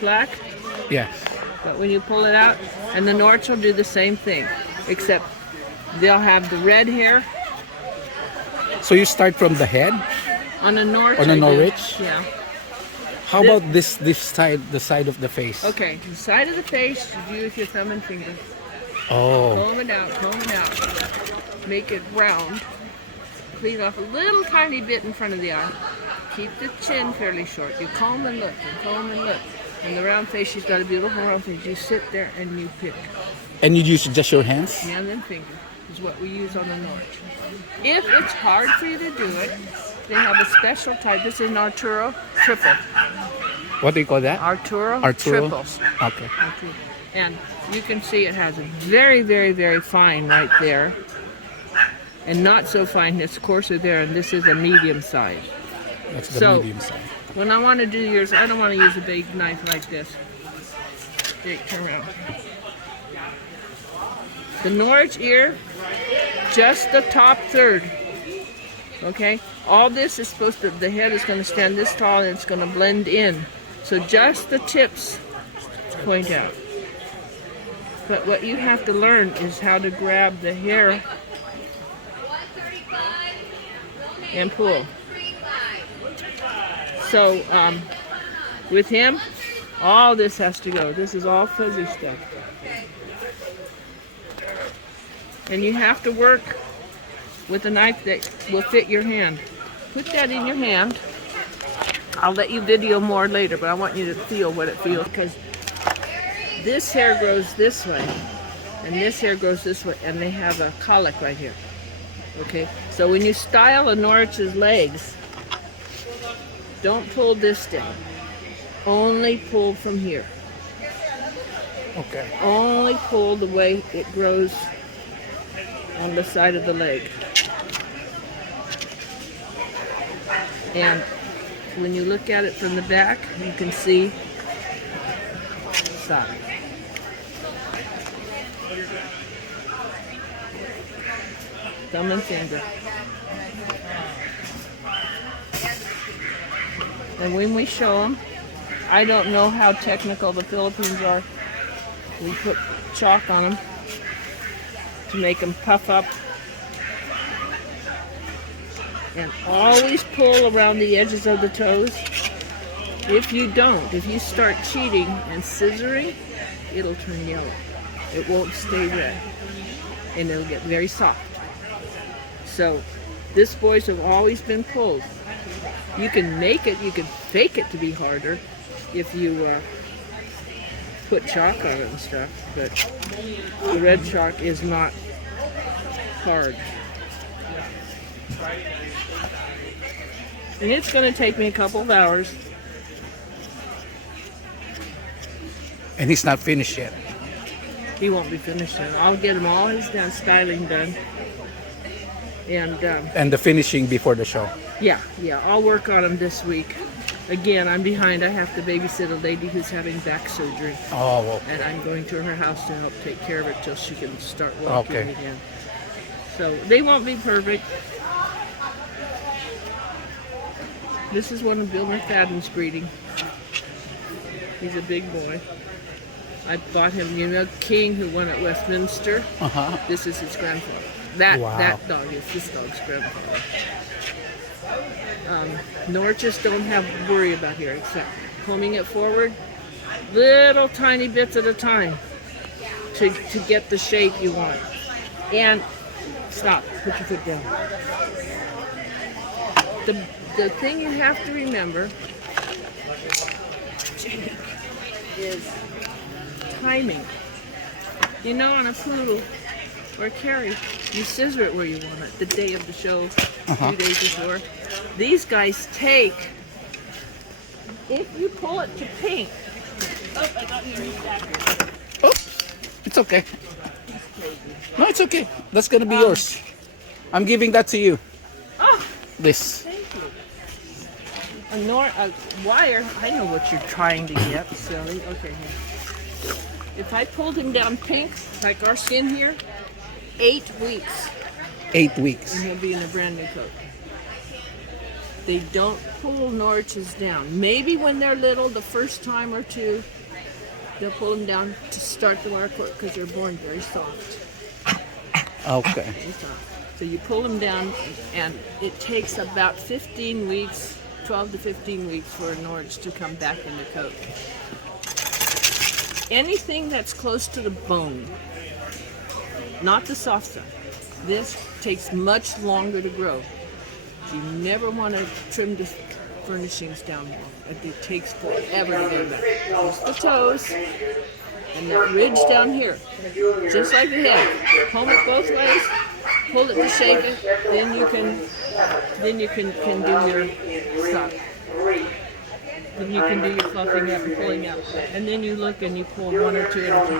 black, Yes. but when you pull it out, and the Norwich will do the same thing, except they'll have the red hair So you start from the head on a Norwich. on a I do. Norwich. Yeah. How about this side, the side of the face? Okay, the side of the face, you do with your thumb and finger. Oh, Comb it out, comb it out. Make it round. Clean off a little tiny bit in front of the eye. Keep the chin fairly short. You comb and look, and comb and look. And the round face, she's got a beautiful round face. You sit there and you pick. and you use just your hands? Hand and finger is what we use on the Norwich. If it's hard for you to do it, they have a special type. This is an Arturo triple. What do you call that? Arturo triples. Okay. And you can see it has a very, very, very fine right there. And not so fine, it's coarser there, and this is a medium size. That's the So- medium side. When I want to do yours, I don't want to use a big knife like this. Okay, turn around. The Norwich ear, just the top third. Okay? All this is supposed to, the head is going to stand this tall and it's going to blend in. So just the tips point out. But what you have to learn is how to grab the hair and pull. So with him, all this has to go. This is all fuzzy stuff. And you have to work with a knife that will fit your hand. Put that in your hand. I'll let you video more later, but I want you to feel what it feels, because this hair grows this way and this hair grows this way, and they have a colic right here. Okay, so when you style a Norwich's legs, don't pull this down. Only pull from here. Okay. Only pull the way it grows on the side of the leg. And when you look at it from the back, you can see side. Thumb and finger. And when we show them, I don't know how technical the Philippines are. We put chalk on them to make them puff up. And always pull around the edges of the toes. If you don't, if you start cheating and scissoring, it'll turn yellow. It won't stay red. And it'll get very soft. So, this boys have always been pulled. You can make it, you can fake it to be harder if you put chalk on it and stuff, but the red chalk is not hard. And it's going to take me a couple of hours. And he's not finished yet. He won't be finished yet. I'll get him all his styling done. And the finishing before the show. yeah, I'll work on him this week. Again, I'm behind. I have to babysit a lady who's having back surgery. Oh, well. And I'm going to her house to help take care of it till she can start walking Okay. again. So they won't be perfect. This is one of Bill McFadden's breeding. He's a big boy. I bought him, you know, King, who won at Westminster. Uh-huh. This is his grandfather. Wow. That dog is this dog's grandfather. Norwiches don't have to worry about here, except combing it forward, little tiny bits at a time to get the shape you want. And stop, put your foot down. The thing you have to remember is timing. You know, on a poodle or a carry, you scissor it where you want it the day of the show, a few days before. These guys take, if you pull it to pink, oh, I got your new stacker. Oh, it's okay. No, it's okay. That's gonna be yours. I'm giving that to you. Oh, This. thank you. A wire, I know what you're trying to get, silly. Okay, here. If I pulled him down pink, like our skin here, 8 weeks, 8 weeks. and he'll be in a brand new coat. They don't pull Norwiches down. Maybe when they're little, the first time or two, they'll pull them down to start the wire cord because they're born very soft. Okay. Very soft. So you pull them down, and it takes about 15 weeks, 12 to 15 weeks for a Norwich to come back in the coat. Anything that's close to the bone, not the soft side, this takes much longer to grow. You never want to trim the furnishings down long. It takes forever to go back. Just the toes and that ridge down here, just like the head. Comb it both ways, hold it to shape it, then you can do your stuff. Then you can do your fluffing out and pulling out. And then you look and you pull one or two at a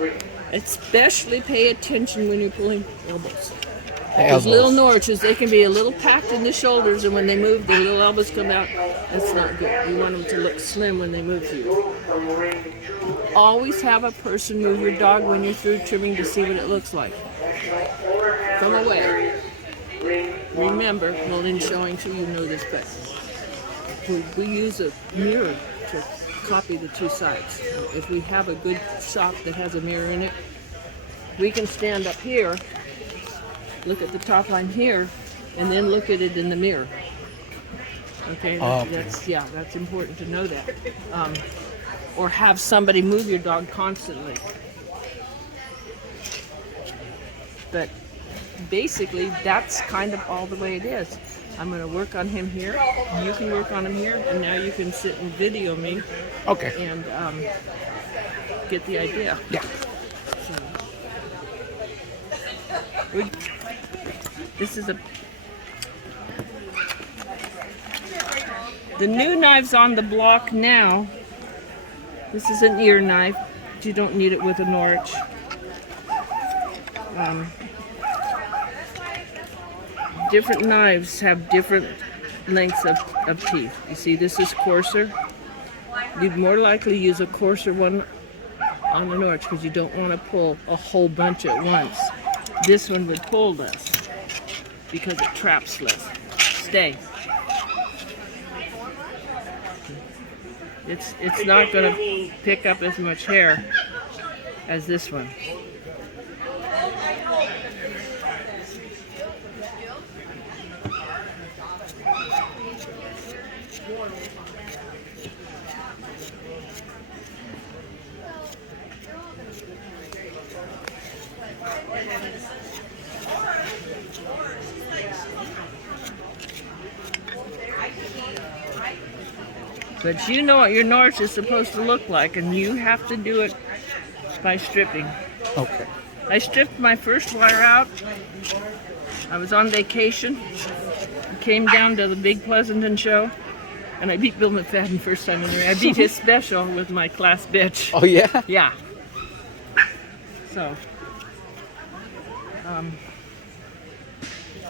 time. Especially pay attention when you're pulling elbows. Those little Norwiches, they can be a little packed in the shoulders, and when they move, the little elbows come out. That's not good. You want them to look slim when they move to you. Always have a person move your dog when you're through trimming to see what it looks like. From away. Remember, well, in showing so you know this better. We use a mirror to copy the two sides. If we have a good shop that has a mirror in it, we can stand up here, look at the top line here, and then look at it in the mirror. Okay, that's important to know that. Or have somebody move your dog constantly. But basically, that's kind of all the way it is. I'm going to work on him here. You can work on him here, and now you can sit and video me. Okay. And get the idea. Yeah. So, this is the new knives on the block now. This is an ear knife. You don't need it with a Norwich. Different knives have different lengths of teeth. You see, this is coarser. You'd more likely use a coarser one on the Norwich because you don't want to pull a whole bunch at once. This one would pull less because it traps less. Stay. It's not going to pick up as much hair as this one. But you know what your Norwich is supposed to look like, and you have to do it by stripping. Okay. I stripped my first wire out. I was on vacation. Came down to the big Pleasanton show, and I beat Bill McFadden first time in the ring. I beat his special with my class bitch. Oh yeah? Yeah. So,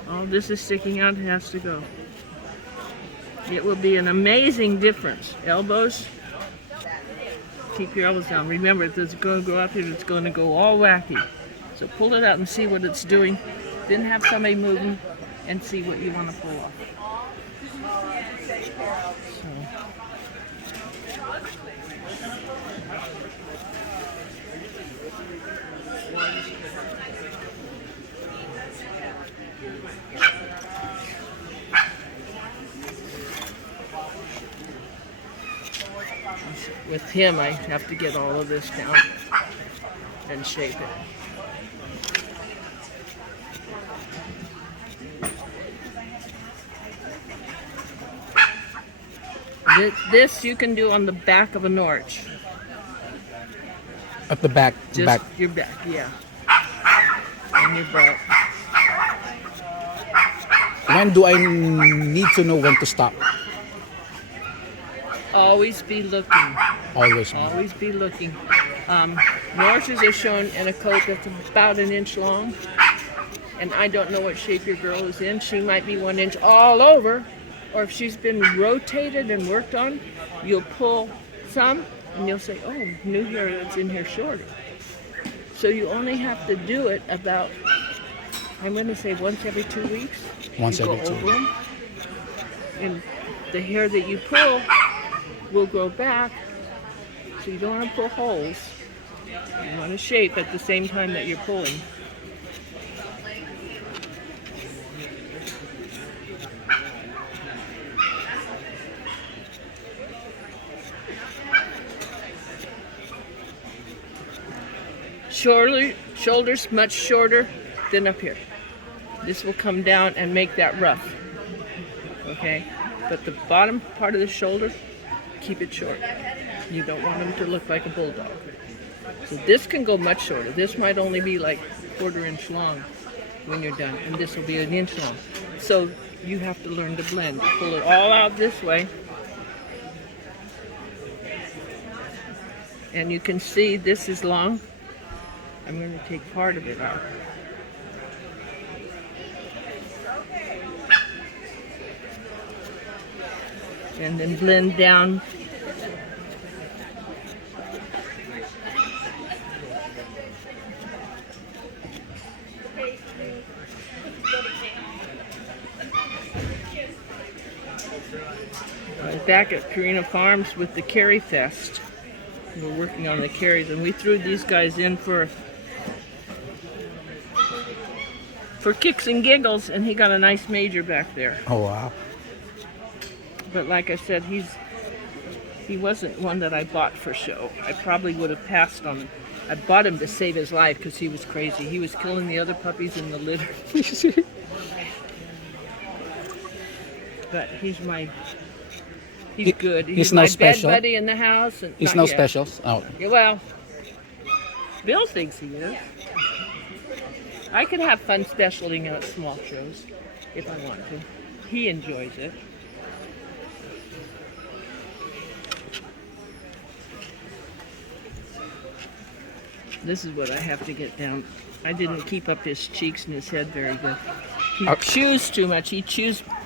all this is sticking out, it has to go. It will be an amazing difference. Elbows, keep your elbows down. Remember, if it's going to go up here, it's going to go all wacky. So pull it out and see what it's doing. Then have somebody move them and see what you want to pull off. With him, I have to get all of this down and shape it. This you can do on the back of a Norwich. At the back. Just your back, yeah. And your butt. When do I need to know when to stop? Always be looking. Always. Always be looking. Norwiches are shown in a coat that's about an inch long. And I don't know what shape your girl is in. She might be 1 inch all over. Or if she's been rotated and worked on, you'll pull some and you'll say, oh, new hair that's in here shorter. So you only have to do it about, I'm going to say once every 2 weeks. Once every 2 weeks. And the hair that you pull will grow back, so you don't want to pull holes. You want to shape at the same time that you're pulling. Shoulders much shorter than up here. This will come down and make that rough. Okay? But the bottom part of the shoulder, keep it short. You don't want them to look like a bulldog. So this can go much shorter. This might only be like 1/4 inch long when you're done, and this will be 1 inch long. So you have to learn to blend. Pull it all out this way. And you can see this is long. I'm going to take part of it out. And then blend down. I was back at Purina Farms with the Carry Fest. We're working on the carries, and we threw these guys in for kicks and giggles, and he got a nice major back there. Oh, wow. But like I said, he wasn't one that I bought for show. I probably would have passed on him. I bought him to save his life because he was crazy. He was killing the other puppies in the litter. But he's good. He's no my special. bed buddy in the house. And He's not no yet. specials. Oh. Yeah, well, Bill thinks he is. I can have fun specialing at small shows if I want to. He enjoys it. This is what I have to get down. I didn't keep up his cheeks and his head very good. He chews too much. He chews